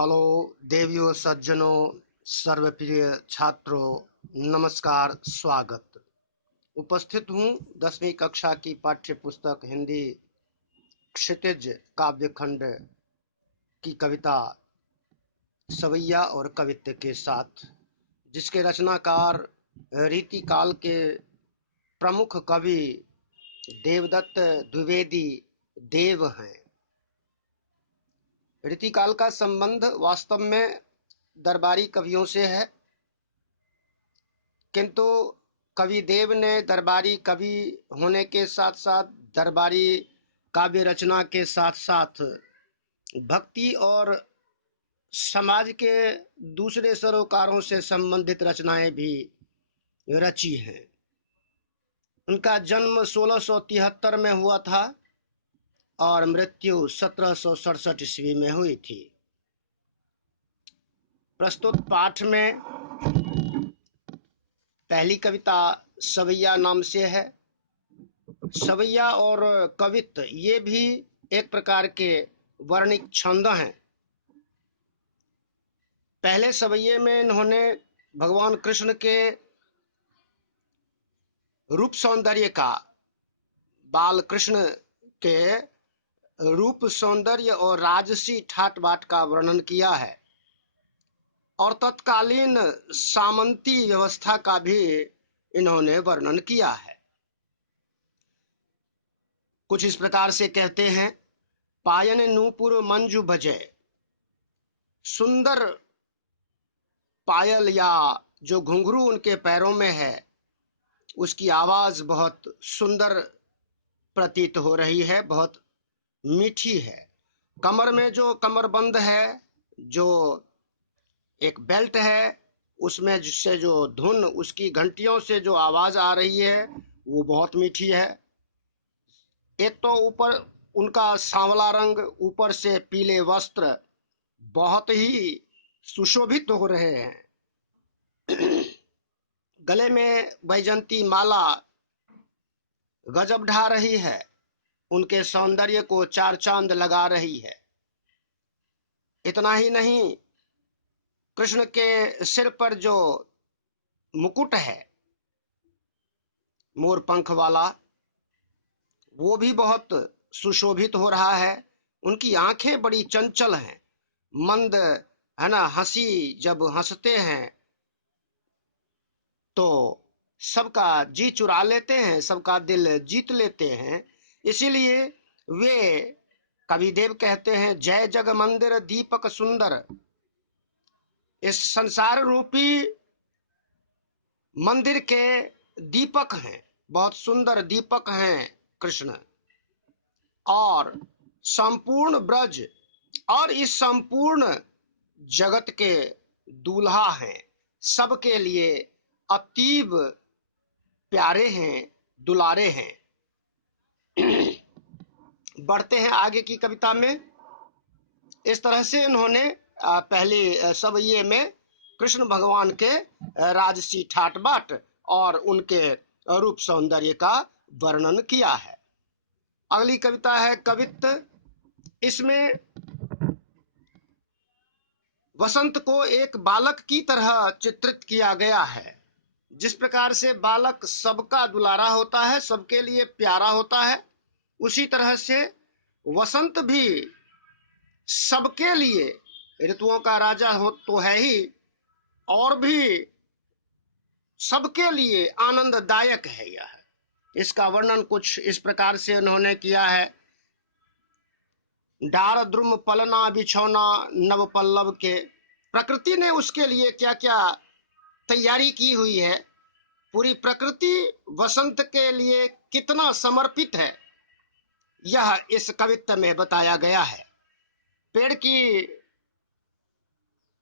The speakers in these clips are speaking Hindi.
हेलो देवियों, सज्जनों, सर्वप्रिय छात्रों, नमस्कार, स्वागत। उपस्थित हूँ 10वीं कक्षा की पाठ्य पुस्तक हिंदी क्षितिज काव्यखंड की कविता सवैया और कवित्व के साथ, जिसके रचनाकार रीतिकाल के प्रमुख कवि देवदत्त द्विवेदी देव हैं। रीतिकाल का संबंध वास्तव में दरबारी कवियों से है, किंतु कवि देव ने दरबारी कवि होने के साथ साथ दरबारी काव्य रचना के साथ साथ भक्ति और समाज के दूसरे सरोकारों से संबंधित रचनाएं भी रची हैं। उनका जन्म 1673 में हुआ था और मृत्यु 1767 ईस्वी में हुई थी। प्रस्तुत पाठ में पहली कविता सवैया नाम से है। सवैया और कवित्व ये भी एक प्रकार के वर्णिक छंद हैं। पहले सवैये में इन्होंने भगवान कृष्ण के रूप सौंदर्य का, बाल कृष्ण के रूप सौंदर्य और राजसी ठाट बाट का वर्णन किया है और तत्कालीन सामंती व्यवस्था का भी इन्होंने वर्णन किया है। कुछ इस प्रकार से कहते हैं, पायन नूपुर मंजू बजे। सुंदर पायल या जो घुंघरू उनके पैरों में है, उसकी आवाज बहुत सुंदर प्रतीत हो रही है, बहुत मीठी है। कमर में जो कमरबंद है, जो एक बेल्ट है, उसमें जिससे जो धुन, उसकी घंटियों से जो आवाज आ रही है, वो बहुत मीठी है। एक तो ऊपर उनका सांवला रंग, ऊपर से पीले वस्त्र बहुत ही सुशोभित हो रहे हैं। गले में वैजंती माला गजब ढा रही है, उनके सौंदर्य को चार चांद लगा रही है। इतना ही नहीं, कृष्ण के सिर पर जो मुकुट है मोर पंख वाला, वो भी बहुत सुशोभित हो रहा है। उनकी आंखें बड़ी चंचल हैं, मंद है ना। हंसी जब हंसते हैं तो सबका जी चुरा लेते हैं, सबका दिल जीत लेते हैं। इसीलिए वे कविदेव कहते हैं, जय जग मंदिर दीपक सुंदर। इस संसार रूपी मंदिर के दीपक हैं, बहुत सुंदर दीपक हैं कृष्ण, और संपूर्ण ब्रज और इस संपूर्ण जगत के दूल्हा हैं। सबके लिए अतीब प्यारे हैं, दुलारे हैं। बढ़ते हैं आगे की कविता में। इस तरह से इन्होंने पहले सवैये में कृष्ण भगवान के राजसी ठाट बाट और उनके रूप सौंदर्य का वर्णन किया है। अगली कविता है कवित्व। इसमें वसंत को एक बालक की तरह चित्रित किया गया है। जिस प्रकार से बालक सबका दुलारा होता है, सबके लिए प्यारा होता है, उसी तरह से वसंत भी सबके लिए ऋतुओं का राजा हो तो है ही, और भी सबके लिए आनंददायक है यह। इसका वर्णन कुछ इस प्रकार से उन्होंने किया है, डार द्रुम पलना बिछौना नव पल्लव के। प्रकृति ने उसके लिए क्या क्या तैयारी की हुई है, पूरी प्रकृति वसंत के लिए कितना समर्पित है, यह इस कवित्व में बताया गया है। पेड़ की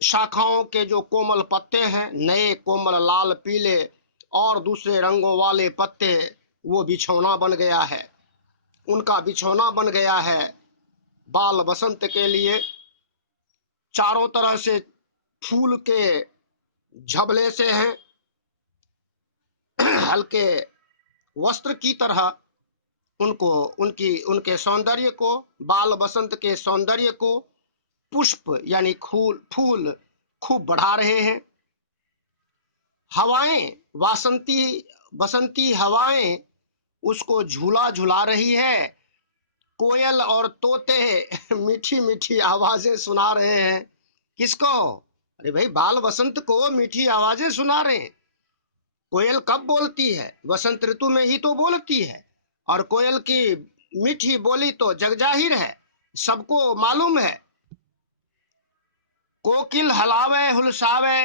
शाखाओं के जो कोमल पत्ते हैं, नए कोमल लाल पीले और दूसरे रंगों वाले पत्ते, वो बिछौना बन गया है, उनका बिछौना बन गया है बाल बसंत के लिए। चारों तरह से फूल के झबले से हैं, हल्के वस्त्र की तरह उनको उनके सौंदर्य को, बाल बसंत के सौंदर्य को पुष्प यानी फूल खूब बढ़ा रहे हैं। हवाएं, बसंती हवाएं उसको झूला झुला रही है। कोयल और तोते मीठी मीठी आवाजें सुना रहे हैं। किसको? अरे भाई, बाल बसंत को मीठी आवाजें सुना रहे हैं। कोयल कब बोलती है? वसंत ऋतु में ही तो बोलती है। और कोयल की मीठी बोली तो जगजाहिर है, सबको मालूम है। कोकिल हलावे हुलसावे,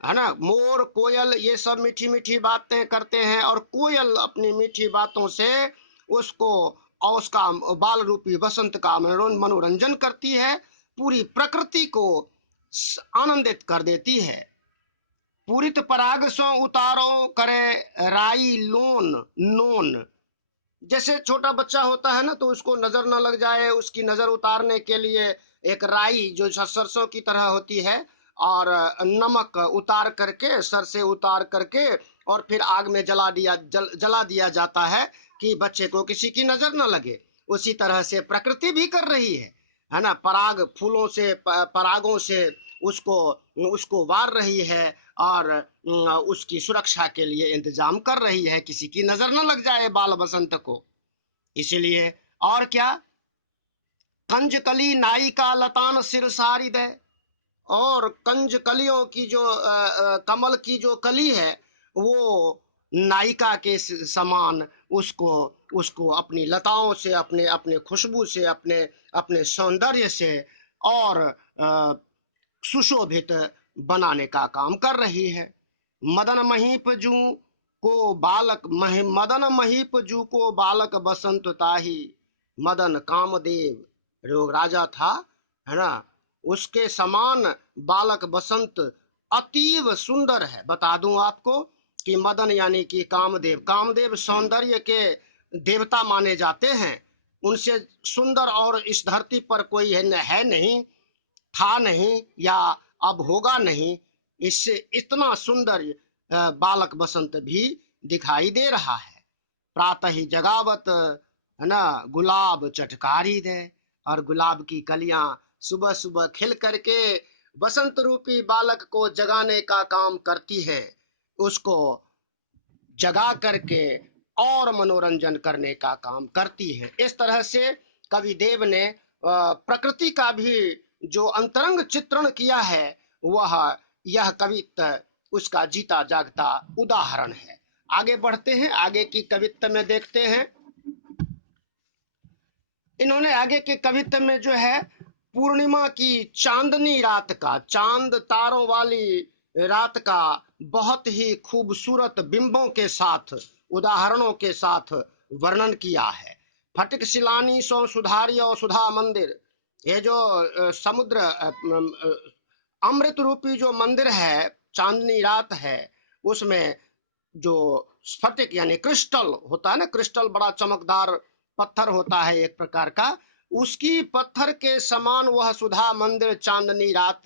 है ना, मोर कोयल ये सब मीठी मीठी बातें करते हैं, और कोयल अपनी मीठी बातों से उसको और उसका बाल रूपी बसंत का मनोरंजन करती है, पूरी प्रकृति को आनंदित कर देती है। पूरित पराग सो उतारो करे राई लोन नोन। जैसे छोटा बच्चा होता है ना, तो उसको नजर ना लग जाए, उसकी नजर उतारने के लिए एक राई जो सरसों की तरह होती है, और नमक उतार करके, सर से उतार करके, और फिर आग में जला दिया जाता है कि बच्चे को किसी की नजर ना लगे। उसी तरह से प्रकृति भी कर रही है ना, पराग फूलों से, परागों से उसको उसको वार रही है, और उसकी सुरक्षा के लिए इंतजाम कर रही है, किसी की नजर न लग जाए बाल बसंत को। इसीलिए और क्या, कंजकली नायिका लतान सिर सारी दे। और कंजकलियों की जो कमल की जो कली है, वो नायिका के समान उसको उसको अपनी लताओं से, अपने अपने खुशबू से, अपने अपने सौंदर्य से और सुशोभित बनाने का काम कर रही है। मदन महीप जू मदन महीप जू को बालक बसंत ताही। मदन कामदेव जो राजा था, है ना, उसके समान बालक बसंत अतीव सुंदर है। बता दूं आपको कि मदन यानी कि कामदेव, कामदेव सौंदर्य के देवता माने जाते हैं। उनसे सुंदर और इस धरती पर कोई है नहीं, था नहीं, या अब होगा नहीं। इससे इतना सुंदर बालक बसंत भी दिखाई दे रहा है। प्रातः ही जगावत, है ना, गुलाब चटकारी दे। और गुलाब की कलियां सुबह सुबह खिल करके बसंत रूपी बालक को जगाने का काम करती है, उसको जगा करके और मनोरंजन करने का काम करती है। इस तरह से कवि देव ने प्रकृति का भी जो अंतरंग चित्रण किया है, वह यह कवित्व उसका जीता जागता उदाहरण है। आगे बढ़ते हैं, आगे की कवित्व में देखते हैं। इन्होंने आगे के कवित्व में जो है, पूर्णिमा की चांदनी रात का, चांद तारों वाली रात का बहुत ही खूबसूरत बिंबों के साथ, उदाहरणों के साथ वर्णन किया है। फटिक शिलानी सो सुधारियो सुधा मंदिर। ये जो समुद्र अमृत रूपी जो मंदिर है, चांदनी रात है, उसमें जो स्फटिक यानी क्रिस्टल होता है ना, क्रिस्टल बड़ा चमकदार पत्थर होता है एक प्रकार का, उसकी पत्थर के समान वह सुधा मंदिर चांदनी रात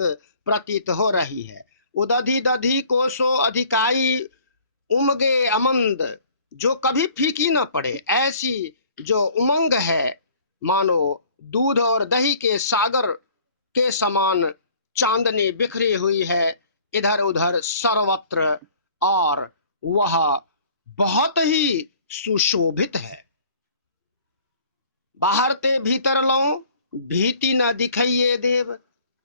प्रतीत हो रही है। उदधि दधि कोसो अधिकाई उमगे अमंद, जो कभी फीकी न पड़े, ऐसी जो उमंग है, मानो दूध और दही के सागर के समान चांदनी बिखरी हुई है इधर उधर सर्वत्र, और वह बहुत ही सुशोभित है। बाहर ते भीतर लो भीति न दिखाइए देव।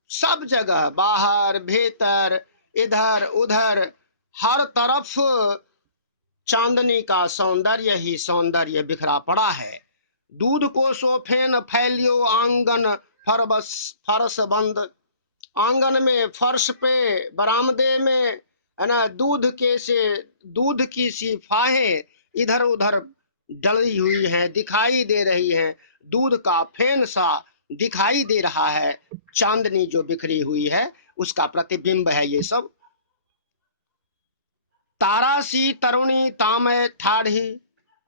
सब जगह, बाहर भीतर, इधर उधर, हर तरफ चांदनी का सौंदर्य ही सौंदर्य बिखरा पड़ा है। दूध को सोफेन फैलियो आंगन फरस बंद। आंगन में, फर्श पे, बरामदे में, है ना, दूध की सी फाहें इधर उधर डली हुई हैं, दिखाई दे रही हैं। दूध का फेन सा दिखाई दे रहा है। चांदनी जो बिखरी हुई है उसका प्रतिबिंब है ये सब। तारा सी तरुणी तामय ठाढ़ी।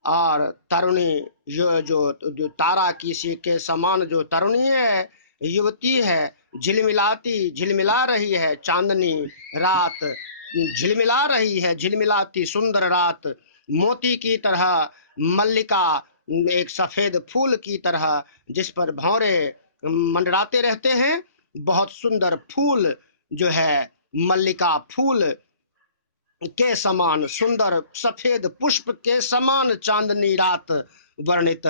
और तरुणी जो तारा की सी के समान जो तरुणी है, युवती है, झिलमिला रही है। चांदनी रात झिलमिला रही है, झिलमिलाती सुंदर रात, मोती की तरह, मल्लिका एक सफेद फूल की तरह जिस पर भंवरे मंडराते रहते हैं, बहुत सुंदर फूल जो है मल्लिका फूल के समान सुंदर सफेद पुष्प के समान चांदनी रात वर्णित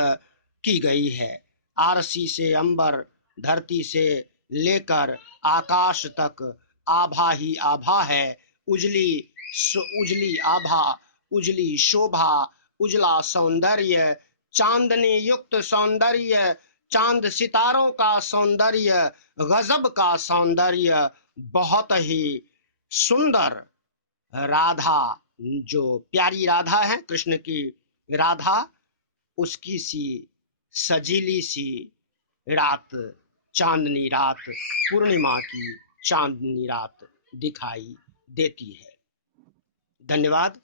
की गई है। आरसी से अंबर, धरती से लेकर आकाश तक आभा ही आभा है। उजली उजली आभा, उजली शोभा, उजला सौंदर्य, चांदनी युक्त सौंदर्य, चांद सितारों का सौंदर्य, गजब का सौंदर्य, बहुत ही सुंदर। राधा, जो प्यारी राधा है कृष्ण की राधा, उसकी सी सजीली सी रात, चांदनी रात, पूर्णिमा की चांदनी रात दिखाई देती है। धन्यवाद।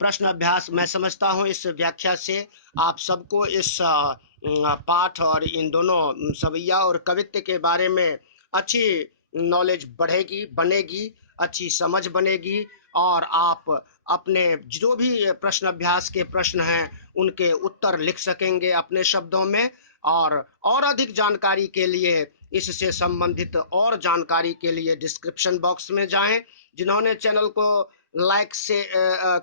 प्रश्न अभ्यास मैं समझता हूं इस व्याख्या से आप सबको इस पाठ और इन दोनों सवैया और कवित्व के बारे में अच्छी नॉलेज बढ़ेगी, बनेगी, अच्छी समझ बनेगी और आप अपने जो भी प्रश्न अभ्यास के प्रश्न हैं उनके उत्तर लिख सकेंगे अपने शब्दों में। और अधिक जानकारी के लिए, इससे संबंधित और जानकारी के लिए डिस्क्रिप्शन बॉक्स में जाएं। जिन्होंने चैनल को लाइक से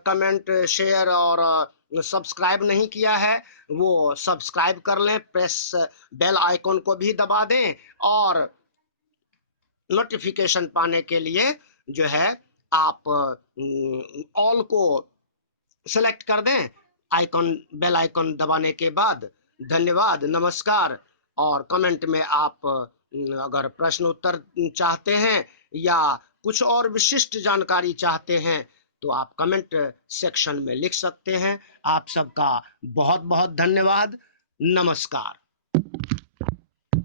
कमेंट, शेयर और सब्सक्राइब नहीं किया है वो सब्सक्राइब कर लें, प्रेस बेल आइकन को भी दबा दें और नोटिफिकेशन पाने के लिए जो है आप ऑल को सेलेक्ट कर दें आइकन, बेल आइकन दबाने के बाद। धन्यवाद, नमस्कार। और कमेंट में आप अगर प्रश्न उत्तर चाहते हैं या कुछ और विशिष्ट जानकारी चाहते हैं तो आप कमेंट सेक्शन में लिख सकते हैं। आप सबका बहुत बहुत धन्यवाद, नमस्कार।